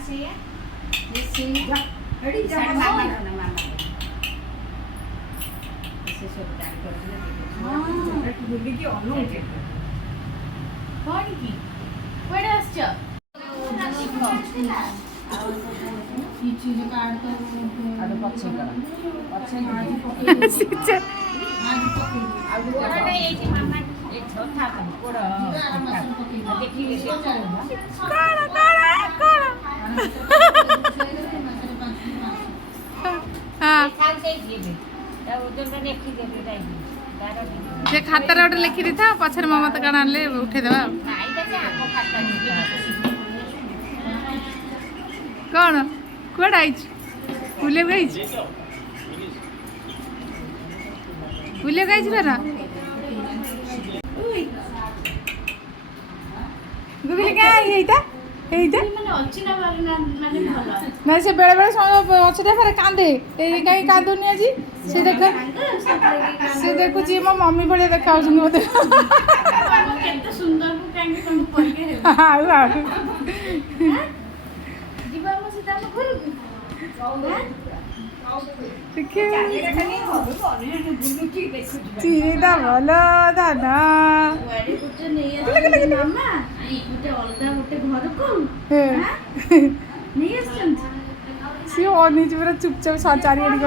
ସେଇଆ ଏଠି ସାଡେ ଜମା ମାମା ନନା ମାମା ସେ ସବୁ ଜାଣି କରିଥିଲେ ବୁଲିକି ଅନଉଛି କଣ କି କୁଆଡେ ଆସିଛ ସେ ଖାତାରେ ଗୋଟେ ଲେଖି ଦେଇଥା ପଛରେ ମାମା ତ କାଣ ଆଣିଲେ ଉଠେଇଦେବା ଆଉ କଣ କୁଆଡ଼େ ଆଇଛୁ ବୁଲିବାକୁ ଆଇଛୁ ବୁଲିବାକୁ ଆଇଛୁ ନା ଗୁଗଲି କାଁ ହେଇଟା ହେଇଟା ନା ସେ ବେଳେ ବେଳେ ଅଛିଟା ଫେରେ କାନ୍ଦେ ଏଇ କାହିଁ କାନ୍ଦୁନି ଆଜି ସେ ଦେଖ ସେ ଦେଖୁଛି ମୋ ମମି ଭଳିଆ ଦେଖା ଯାଉଛନ୍ତି ମତେ ଆଉ ଆଉ ଚିରିଟା ଭଲ ଦାଦା ସିଏ ଅନେଇଛି ପୁରା ଚୁପଚାପ ଚାରିଆଡେ